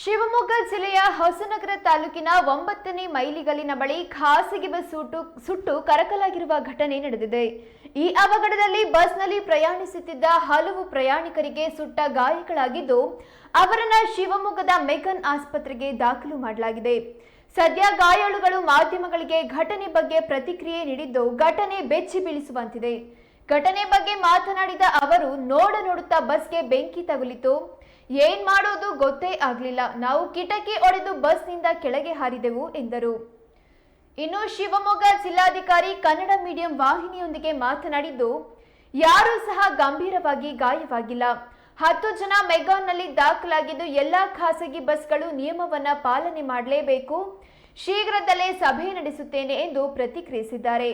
ಶಿವಮೊಗ್ಗ ಜಿಲ್ಲೆಯ ಹೊಸನಗರ ತಾಲೂಕಿನ 9ನೇ ಮೈಲಿಗಲ್ಲಿನ ಬಳಿ ಖಾಸಗಿ ಬಸ್ ಸುಟ್ಟು ಕರಕಲಾಗಿರುವ ಘಟನೆ ನಡೆದಿದೆ. ಈ ಅವಘಡದಲ್ಲಿ ಬಸ್ನಲ್ಲಿ ಪ್ರಯಾಣಿಸುತ್ತಿದ್ದ ಹಲವು ಪ್ರಯಾಣಿಕರಿಗೆ ಸುಟ್ಟ ಗಾಯಗಳಾಗಿದ್ದು, ಅವರನ್ನು ಶಿವಮೊಗ್ಗದ ಮೆಗನ್ ಆಸ್ಪತ್ರೆಗೆ ದಾಖಲು ಮಾಡಲಾಗಿದೆ. ಸದ್ಯ ಗಾಯಾಳುಗಳು ಮಾಧ್ಯಮಗಳಿಗೆ ಘಟನೆ ಬಗ್ಗೆ ಪ್ರತಿಕ್ರಿಯೆ ನೀಡಿದ್ದು, ಘಟನೆ ಬೆಚ್ಚಿ ಬೀಳಿಸುವಂತಿದೆ. ಘಟನೆ ಬಗ್ಗೆ ಮಾತನಾಡಿದ ಅವರು, ನೋಡುತ್ತಾ ಬಸ್ಗೆ ಬೆಂಕಿ ತಗುಲಿತು. ಏನ್ ಮಾಡೋದು ಗೊತ್ತೇ ಆಗ್ಲಿಲ್ಲ. ನಾವು ಕಿಟಕಿ ಒಡೆದು ಬಸ್ನಿಂದ ಕೆಳಗೆ ಹಾರಿದೆವು ಎಂದರು. ಇನ್ನು ಶಿವಮೊಗ್ಗ ಜಿಲ್ಲಾಧಿಕಾರಿ ಕನ್ನಡ ಮೀಡಿಯಂ ವಾಹಿನಿಯೊಂದಿಗೆ ಮಾತನಾಡಿದ್ದು, ಯಾರೂ ಸಹ ಗಂಭೀರವಾಗಿ ಗಾಯವಾಗಿಲ್ಲ. 10 ಜನ ಮೆಗಾನ್ನಲ್ಲಿ ದಾಖಲಾಗಿದ್ದು, ಎಲ್ಲಾ ಖಾಸಗಿ ಬಸ್ಗಳು ನಿಯಮವನ್ನ ಪಾಲನೆ ಮಾಡಲೇಬೇಕು. ಶೀಘ್ರದಲ್ಲೇ ಸಭೆ ನಡೆಸುತ್ತೇನೆ ಎಂದು ಪ್ರತಿಕ್ರಿಯಿಸಿದ್ದಾರೆ.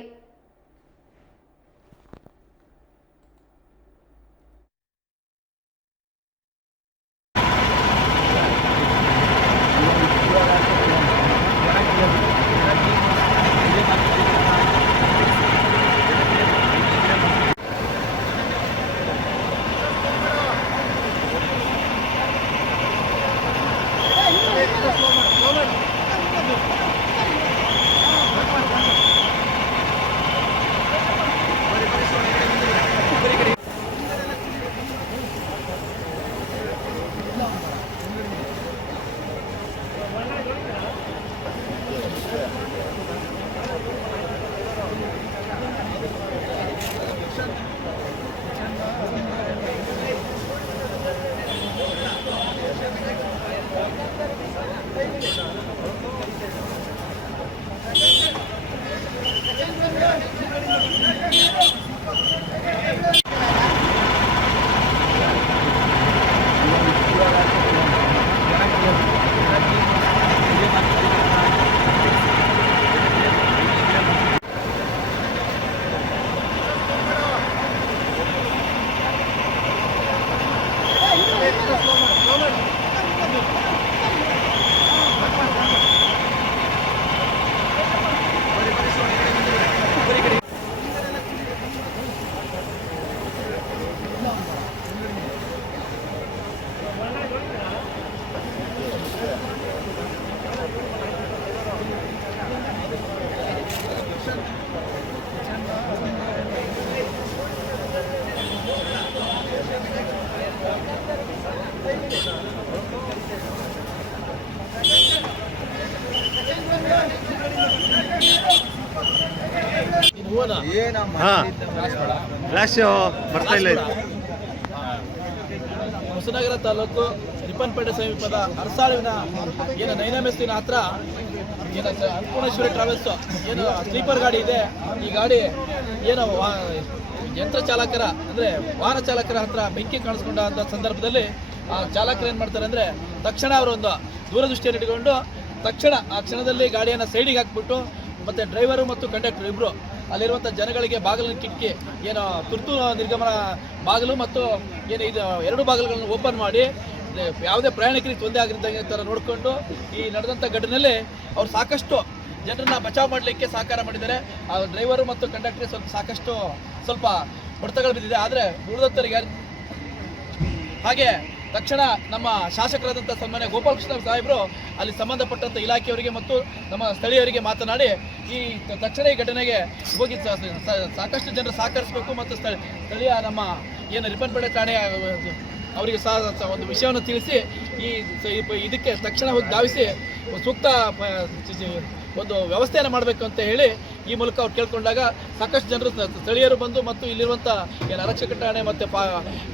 ಹೊಸನಗರ ತಾಲೂಕು ರಿಪ್ಪನ್ಪೇಟೆ ಸಮೀಪದ ಅರಸಾಳುವಿನ ಏನು ನೈನಮೆಸ್ಸಿನ ಹತ್ರ ಏನು ಅನ್ನಪೂರ್ಣೇಶ್ವರಿ ಟ್ರಾವೆಲ್ಸ್ ಏನು ಸ್ಲೀಪರ್ ಗಾಡಿ ಇದೆ. ಈ ಗಾಡಿ ಏನು ಯಂತ್ರ ಚಾಲಕರ ಅಂದರೆ ವಾಹನ ಚಾಲಕರ ಹತ್ರ ಬೆಂಕಿ ಕಾಣಿಸ್ಕೊಂಡ ಸಂದರ್ಭದಲ್ಲಿ ಆ ಚಾಲಕರು ಏನು ಮಾಡ್ತಾರೆ ಅಂದರೆ ತಕ್ಷಣ ಅವರು ಒಂದು ದೂರದೃಷ್ಟಿಯನ್ನು ಇಟ್ಟುಕೊಂಡು ತಕ್ಷಣ ಆ ಕ್ಷಣದಲ್ಲಿ ಗಾಡಿಯನ್ನು ಸೈಡಿಗೆ ಹಾಕ್ಬಿಟ್ಟು ಮತ್ತು ಡ್ರೈವರು ಮತ್ತು ಕಂಡಕ್ಟರ್ ಇಬ್ಬರು ಅಲ್ಲಿರುವಂಥ ಜನಗಳಿಗೆ ಬಾಗಿಲಿನ ಕಿಟಕಿ ಏನು ತುರ್ತು ನಿರ್ಗಮನ ಬಾಗಿಲು ಮತ್ತು ಏನು ಇದು 2 ಬಾಗಿಲುಗಳನ್ನು ಓಪನ್ ಮಾಡಿ ಯಾವುದೇ ಪ್ರಯಾಣಿಕರಿಗೆ ತೊಂದರೆ ಆಗಿದ್ದಂಗೆ ಥರ ನೋಡಿಕೊಂಡು ಈ ನಡೆದಂಥ ಘಟನೆಯಲ್ಲಿ ಅವ್ರು ಸಾಕಷ್ಟು ಜನರನ್ನ ಬಚಾವ್ ಮಾಡಲಿಕ್ಕೆ ಸಹಕಾರ ಮಾಡಿದ್ದಾರೆ. ಆ ಡ್ರೈವರು ಮತ್ತು ಕಂಡಕ್ಟರ್ಗೆ ಸ್ವಲ್ಪ ಹೊಡೆತಗಳು ಬಿದ್ದಿದೆ. ಆದರೆ ಉಳಿದಂಥವರಿಗೆ ಹಾಗೆ ತಕ್ಷಣ ನಮ್ಮ ಶಾಸಕರಾದಂಥ ಸನ್ಮಾನ್ಯ ಗೋಪಾಲಕೃಷ್ಣ ಸಾಹೇಬರು ಅಲ್ಲಿ ಸಂಬಂಧಪಟ್ಟಂಥ ಇಲಾಖೆಯವರಿಗೆ ಮತ್ತು ನಮ್ಮ ಸ್ಥಳೀಯರಿಗೆ ಮಾತನಾಡಿ ಈ ತಕ್ಷಣ ಈ ಘಟನೆಗೆ ಹೋಗಿ ಸಾಕಷ್ಟು ಜನರು ಸಹಕರಿಸಬೇಕು ಮತ್ತು ಸ್ಥಳೀಯ ನಮ್ಮ ಏನು ರಿಪ್ಪನ್ಪೇಟೆ ಠಾಣೆ ಅವರಿಗೆ ಸಹ ಒಂದು ವಿಷಯವನ್ನು ತಿಳಿಸಿ ಇದಕ್ಕೆ ತಕ್ಷಣ ಹೋಗಿ ಧಾವಿಸಿ ಸೂಕ್ತ ಒಂದು ವ್ಯವಸ್ಥೆಯನ್ನು ಮಾಡಬೇಕು ಅಂತ ಹೇಳಿ ಈ ಮೂಲಕ ಅವ್ರು ಕೇಳ್ಕೊಂಡಾಗ ಸಾಕಷ್ಟು ಜನರು ಸ್ಥಳೀಯರು ಬಂದು ಮತ್ತು ಇಲ್ಲಿರುವಂಥ ಏನು ಆರಕ್ಷಕ ಠಾಣೆ ಮತ್ತು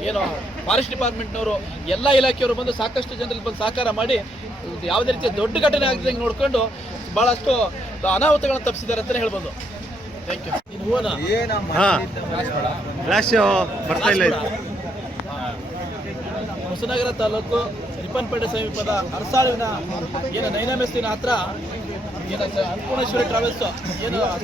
ಏನು ಫಾರೆಸ್ಟ್ ಡಿಪಾರ್ಟ್ಮೆಂಟ್ನವರು ಎಲ್ಲ ಇಲಾಖೆಯವರು ಬಂದು ಸಾಕಷ್ಟು ಜನರಲ್ಲಿ ಬಂದು ಸಹಕಾರ ಮಾಡಿ ಯಾವುದೇ ರೀತಿಯ ದೊಡ್ಡ ಘಟನೆ ಆಗದಂಗೆ ನೋಡಿಕೊಂಡು ಭಾಳಷ್ಟು ಅನಾಹುತಗಳನ್ನು ತಪ್ಪಿಸಿದ್ದಾರೆ ಅಂತಲೇ ಹೇಳ್ಬೋದು. Thank you. ಹೊಸನಗರ ತಾಲೂಕು ರಿಪ್ಪನ್ಪೇಟೆ ಸಮೀಪದ ಅರಸಾಳುವಿನ ಏನು ನೈನಮೆಸ್ಸಿನ ಹತ್ರ ಏನು ಅನ್ನಪೂರ್ಣೇಶ್ವರಿ ಟ್ರಾವೆಲ್ಸ್ ಏನು